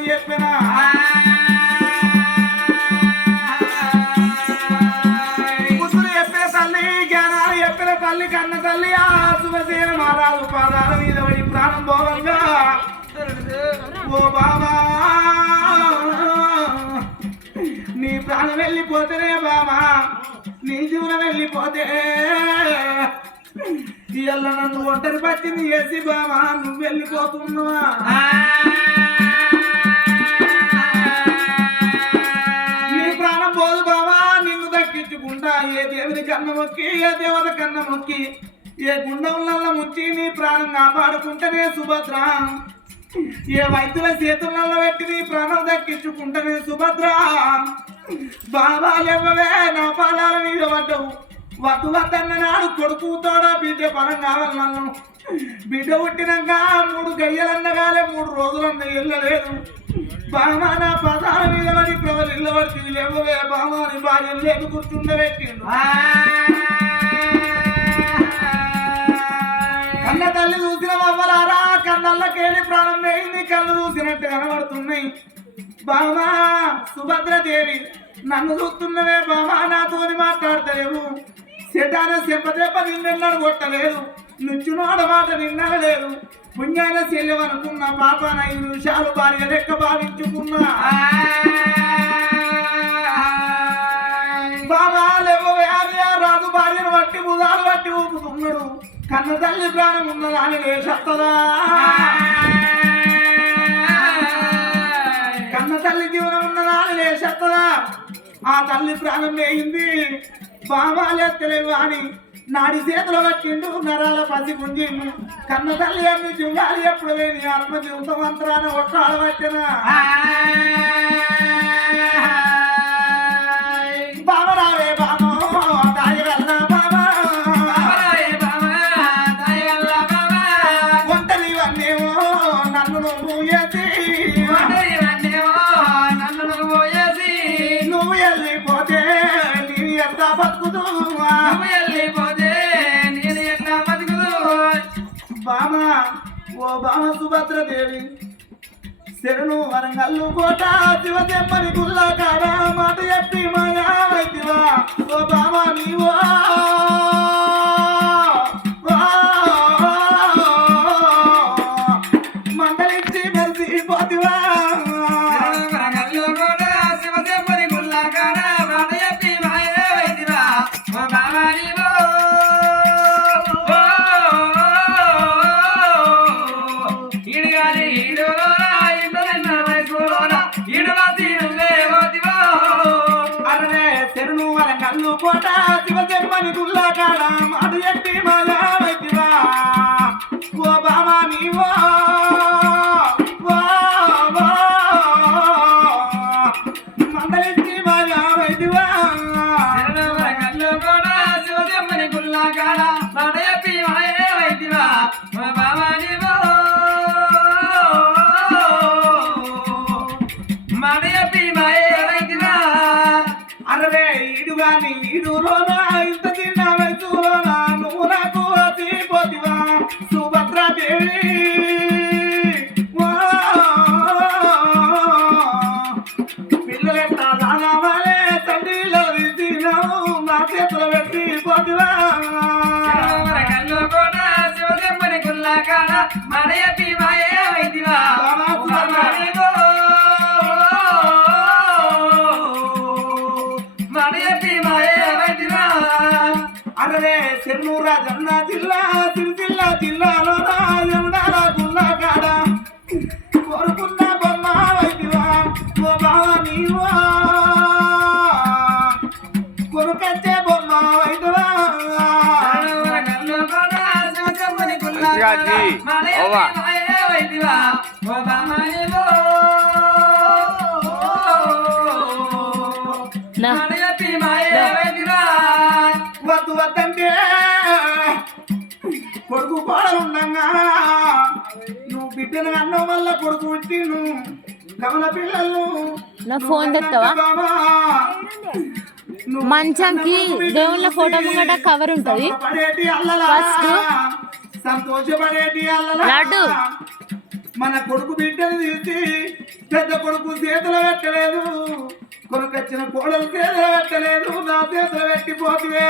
అని చెప్పినా ముద్దులు చెప్పిన తల్లి జ్ఞానాలు చెప్పిన తల్లి కన్న తల్లి ఆ శుభసేన మహారాజు పాదాల మీద పడి ప్రాణం పోవంగా ఓ బాబా నీ ప్రాణం వెళ్ళిపోతేనే బాబా నీ జీవనం వెళ్ళిపోతే ఇవాళ నన్ను ఒంటరి పట్టింది చేసి బాబా నువ్వు వెళ్ళిపోతున్నావా నీ ప్రాణం పోదు బాబా నిన్ను దక్కించుకుంటా ఏ దేవుని కన్న మొక్కి ఏ దేవత కన్న మొక్కి ఏ గుండంలో ముచ్చి నీ ప్రాణం కాపాడుకుంటేనే సుభద్ర ఏ వైద్యుల చేతులలో పెట్టి నీ ప్రాణం దక్కించుకుంటేనే సుభద్ర బాబా లేవవే నా పాదాల మీద పడ్డవు వద్దు వద్దన్న నాడు కొడుకుతోడా బిడ్డ పరం కావాలి నన్ను బిడ్డ పుట్టినాక 3 గయ్యలన్నగాలే 3 రోజులన్న వెళ్ళలేదు బామా నా పదాల మీద పడి ప్రవలు ఇళ్ళ పడుతుంది లేవవే బామా అని భార్య లేపు కూర్చుండబెట్టిండు కన్న తల్లి చూసిన అవ్వలారా కన్నల్లకేలి ప్రాణం వేయింది కళ్ళు చూసినట్టు కనబడుతున్నాయి బామా సుభద్రదేవి నన్ను చూస్తున్నవే బామా నాతోని మాట్లాడతలేవు శటాన చెప్పదెబ్బ నిన్నెన్నడు కొట్టలేదు నుంచునోడ మాట నిన్నలేదు పుణ్యాల చెల్లెవనుకున్న పాప 5 నిమిషాలు భార్య లెక్క భావించుకున్నా బాబా లేవవే రాజు భార్యను బట్టి బుధాలు బట్టి ఊపుతున్నాడు కన్న తల్లి ప్రాణం ఉన్నదా అని లేచత్తదా కన్న తల్లి జీవనం ఉన్నదా అని లేచత్తదా ఆ తల్లి ప్రాణం వేయింది బాబాలేత్తలేవు అని నాడి చేతిలో పట్టిండు నరాల పసి గుంజిండు కన్న తల్లి అన్ని జింగాలి ఎప్పుడు లేని ఆత్మ జీవిత మంత్రాన ఒట్టాడ పట్టినా బాబరావే బామో దాయగల్లా బాబా ఒంటరివన్నేమో నన్ను నువ్వు నువ్వు వెళ్ళిపోతే నేను ఎంత బతుకుదు బామా ఓ బామ సుభద్రదేవి శరణు వరంగల్లు కోట శివజమ్మని గుల్లా కాడ మాట చెప్పి మాయా వైద్యవా ఓ బామ నీవో మండలించి మెలిసి పోతివా కళ్ళు కోట శివజన్మని గుల్లా కాడ మాట చెప్పి మాయా వైద్యవా ఓ బామా నీవో మందలించి మాయా వైద్యవా కళ్ళు కోట శివజన్మని గుల్లా కాడ మాట చెప్పి మాయా వైద్యవా ఓ బామా నీవో మాట చెప్పి మాయా వైద్యవా అరవే ఇడుగాని ఇడులోనా ఇంత చిన్న వయసులోనా నువ్వు నాకు అతిపోతివా సుభద్రదేవి పిల్లలెట్టా దానవాలే తండ్రిలో తీసినావు నా చేతులు పెట్టి పోతివా కళ్ళు కూడా శివజమ్మని గుల్లా కాడ మడయ పీమాయే వైదివా అరవే చెన్నూరా జన్నా జిల్లా సిరిసిల్ల జిల్లాలో రాజముడాల గుల్లా కాడ కోరుకున్న బొమ్మ వైదివా ఓ బావా నీవా కొనుకొచ్చే బొమ్మ వైదివా వైదివా ఓ బావా నీవో వద్దు వద్దంటే కొడుకు కోడలుండగా నువ్వు బిడ్డను అన్నం వల్ల కొడుకు పుట్టిను కమల పిల్లలు నా ఫోన్ తెస్తావా మంచంకి దేవుళ్ళ ఫోటో ముంగట కవర్ ఉంటది ఫస్ట్ సంతోషపడేటి అల్లలా లడ్డు మన కొడుకు బిడ్డను తీసి పెద్ద కొడుకు చేతులు పెట్టలేదు, కొనుకొచ్చిన కోడలు చేతులు పెట్టలేదు, నా చేతులు పెట్టిపోతువే.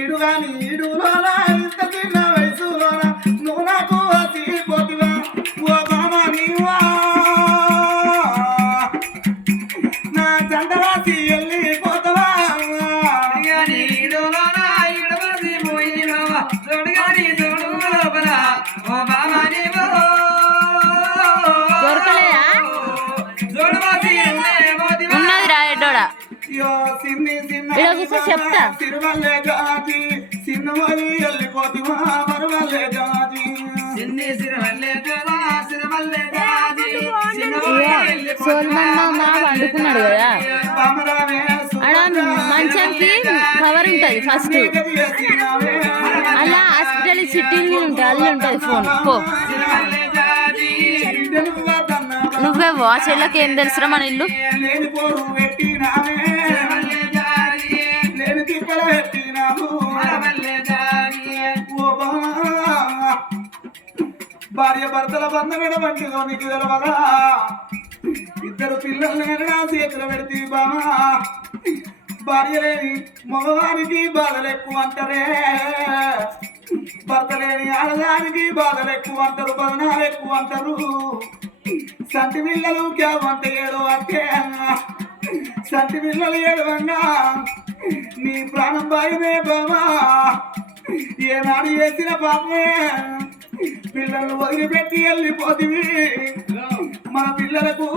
ఈడు గాని ఈడులోనా ఇంత చిన్న వయసులోనా నువ్వు నాకు తీపోతువా. ఓ బామా నీవా నా జంట రాసి వెళ్ళిపోతావా. దొరకలేదా ఉన్నది రాయడ్డోడా అయ్యో సిన్ని చిన్న ఇలా కూర్చో చెప్తా. తిరుమల్లే జాతి చిన్నమని వెళ్ళిపోతివా మరువల్లే జాతి. సోల్మమ్మ మా వండుకున్నాడు కదా పామరామే ఆడ మంచానికి కవర్ ఉంటది ఫస్ట్, అలా హాస్పిటల్ చిట్టీలు మీద ఉంటుంది, అల్లు ఉంటుంది ఫోన్. పో నువ్వే వాచెళ్ళకి ఏం తెలుసురా మన ఇల్లు. లేని పోరు పెట్టినామే లేని తిప్పలు పెట్టినాము. ఓ బామా భార్య భర్తల బంధమైన వంటిదో నీకు తెలవదా. ఇద్దరు పిల్లల్ని నా చేతులు పెడితే బామా భార్య లేని మగవారికి బాధలు ఎక్కువ అంటారే, భర్త లేని ఆడదానికి బాధలు ఎక్కువ అంటారు, బదనాలు ఎక్కువ అంటారు. సంటి పిల్లలు క్యావంటే ఏడు అంటే సంటి పిల్లలు ఏడవంగా నీ ప్రాణం బాయనే బామా. ఏనాడు చేసిన పాపమే పిల్లలు వదిలిపెట్టి వెళ్ళిపోతివి. మన పిల్లలకు